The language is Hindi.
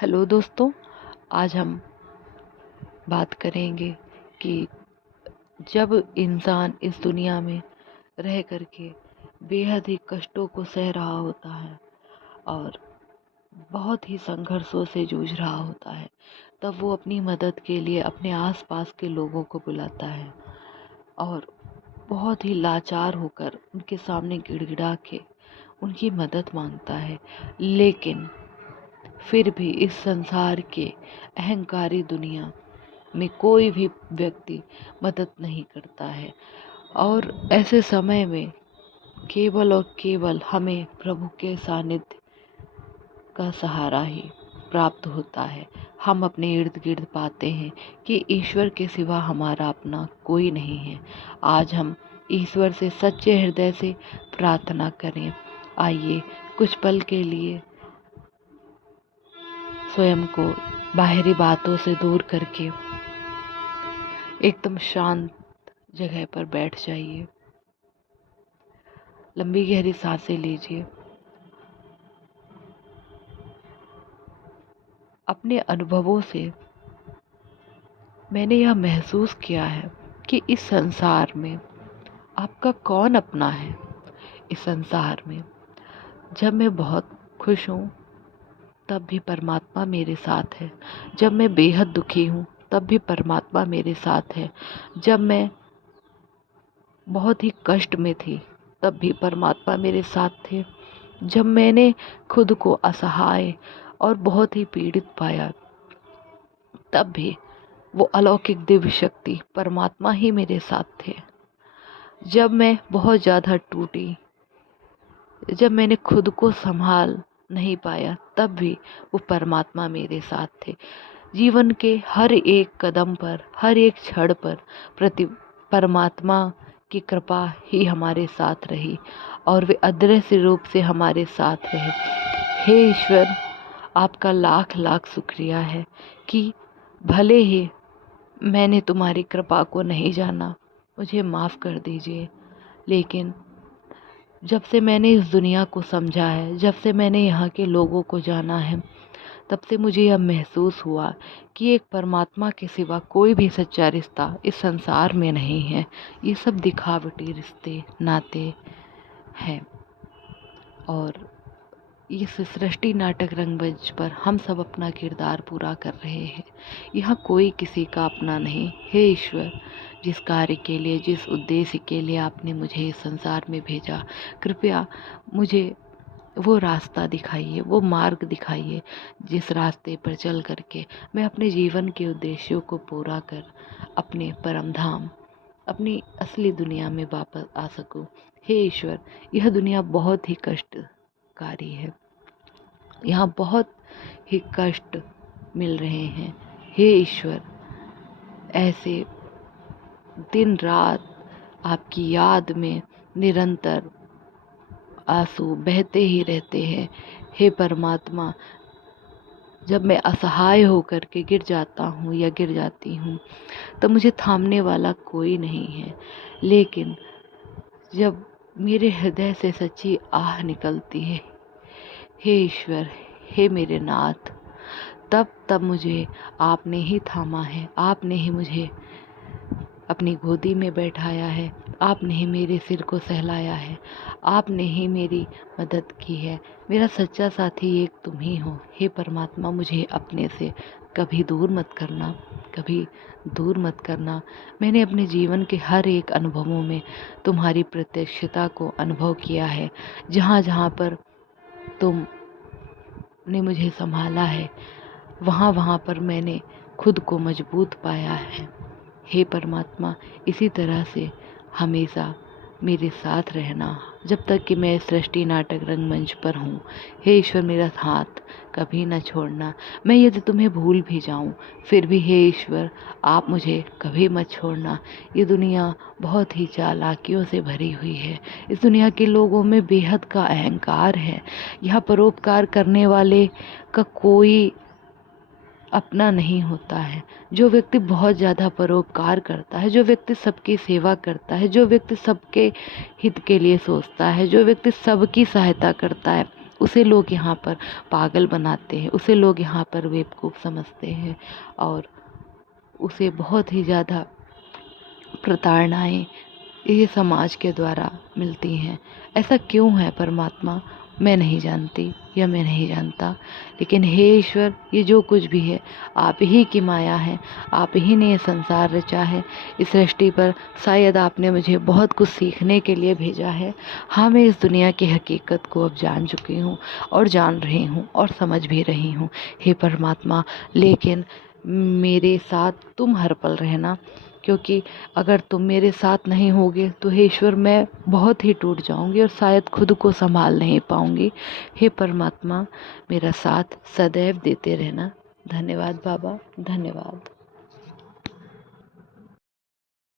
हेलो दोस्तों, आज हम बात करेंगे कि जब इंसान इस दुनिया में रह करके बेहद ही कष्टों को सह रहा होता है और बहुत ही संघर्षों से जूझ रहा होता है, तब वो अपनी मदद के लिए अपने आसपास के लोगों को बुलाता है और बहुत ही लाचार होकर उनके सामने गिड़गिड़ा के उनकी मदद मांगता है। लेकिन फिर भी इस संसार के अहंकारी दुनिया में कोई भी व्यक्ति मदद नहीं करता है और ऐसे समय में केवल और केवल हमें प्रभु के सानिध्य का सहारा ही प्राप्त होता है। हम अपने इर्द गिर्द पाते हैं कि ईश्वर के सिवा हमारा अपना कोई नहीं है। आज हम ईश्वर से सच्चे हृदय से प्रार्थना करें। आइए कुछ पल के लिए स्वयं को बाहरी बातों से दूर करके एकदम शांत जगह पर बैठ जाइए। लंबी गहरी सांसें लीजिए। अपने अनुभवों से मैंने यह महसूस किया है कि इस संसार में आपका कौन अपना है। इस संसार में जब मैं बहुत खुश हूँ तब भी परमात्मा मेरे साथ है। जब मैं बेहद दुखी हूँ तब भी परमात्मा मेरे साथ है। जब मैं बहुत ही कष्ट में थी तब भी परमात्मा मेरे साथ थे। जब मैंने खुद को असहाय और बहुत ही पीड़ित पाया तब भी वो अलौकिक दिव्य शक्ति परमात्मा ही मेरे साथ थे। जब मैं बहुत ज़्यादा टूटी, जब मैंने खुद को संभाल नहीं पाया तब भी वो परमात्मा मेरे साथ थे। जीवन के हर एक कदम पर, हर एक क्षण पर प्रति परमात्मा की कृपा ही हमारे साथ रही और वे अदृश्य रूप से हमारे साथ रहे। हे ईश्वर, आपका लाख लाख शुक्रिया है कि भले ही मैंने तुम्हारी कृपा को नहीं जाना, मुझे माफ़ कर दीजिए, लेकिन जब से मैंने इस दुनिया को समझा है, जब से मैंने यहाँ के लोगों को जाना है, तब से मुझे यह महसूस हुआ कि एक परमात्मा के सिवा कोई भी सच्चा रिश्ता इस संसार में नहीं है। ये सब दिखावटी रिश्ते नाते हैं और इस सृष्टि नाटक रंगमंच पर हम सब अपना किरदार पूरा कर रहे हैं। यहाँ कोई किसी का अपना नहीं। हे ईश्वर, जिस कार्य के लिए, जिस उद्देश्य के लिए आपने मुझे इस संसार में भेजा, कृपया मुझे वो रास्ता दिखाइए, वो मार्ग दिखाइए जिस रास्ते पर चल करके मैं अपने जीवन के उद्देश्यों को पूरा कर अपने परम धाम, अपनी असली दुनिया में वापस आ सकूं। हे ईश्वर, यह दुनिया बहुत ही कष्टकारी है। यहाँ बहुत ही कष्ट मिल रहे हैं। हे ईश्वर, ऐसे दिन रात आपकी याद में निरंतर आंसू बहते ही रहते हैं। हे परमात्मा, जब मैं असहाय होकर के गिर जाता हूँ या गिर जाती हूँ तो मुझे थामने वाला कोई नहीं है। लेकिन जब मेरे हृदय से सच्ची आह निकलती है, हे ईश्वर, हे मेरे नाथ, तब मुझे आपने ही थामा है। आपने ही मुझे अपनी गोदी में बैठाया है। आपने ही मेरे सिर को सहलाया है। आपने ही मेरी मदद की है। मेरा सच्चा साथी एक तुम ही हो। हे परमात्मा, मुझे अपने से कभी दूर मत करना, कभी दूर मत करना। मैंने अपने जीवन के हर एक अनुभवों में तुम्हारी प्रत्यक्षता को अनुभव किया है। जहाँ जहाँ पर तुमने मुझे संभाला है, वहाँ वहाँ पर मैंने खुद को मजबूत पाया है। हे परमात्मा, इसी तरह से हमेशा मेरे साथ रहना जब तक कि मैं सृष्टि नाटक रंगमंच पर हूँ। हे ईश्वर, मेरा हाथ कभी न छोड़ना। मैं यदि तुम्हें भूल भी जाऊँ फिर भी हे ईश्वर, आप मुझे कभी मत छोड़ना। ये दुनिया बहुत ही चालाकियों से भरी हुई है। इस दुनिया के लोगों में बेहद का अहंकार है। यहाँ परोपकार करने वाले का कोई अपना नहीं होता है। जो व्यक्ति बहुत ज़्यादा परोपकार करता है, जो व्यक्ति सबकी सेवा करता है, जो व्यक्ति सबके हित के लिए सोचता है, जो व्यक्ति सबकी सहायता करता है, उसे लोग यहाँ पर पागल बनाते हैं, उसे लोग यहाँ पर बेवकूफ़ समझते हैं और उसे बहुत ही ज़्यादा प्रताड़नाएं ये समाज के द्वारा मिलती हैं। ऐसा क्यों है परमात्मा, मैं नहीं जानती या मैं नहीं जानता, लेकिन हे ईश्वर, ये जो कुछ भी है आप ही की माया है, आप ही ने ये संसार रचा है। इस सृष्टि पर शायद आपने मुझे बहुत कुछ सीखने के लिए भेजा है। हाँ, मैं इस दुनिया की हकीकत को अब जान चुकी हूँ और जान रही हूँ और समझ भी रही हूँ हे परमात्मा, लेकिन मेरे साथ तुम हर पल रहना, क्योंकि अगर तुम मेरे साथ नहीं होगे तो हे ईश्वर मैं बहुत ही टूट जाऊंगी और शायद खुद को संभाल नहीं पाऊंगी। हे परमात्मा, मेरा साथ सदैव देते रहना। धन्यवाद बाबा, धन्यवाद।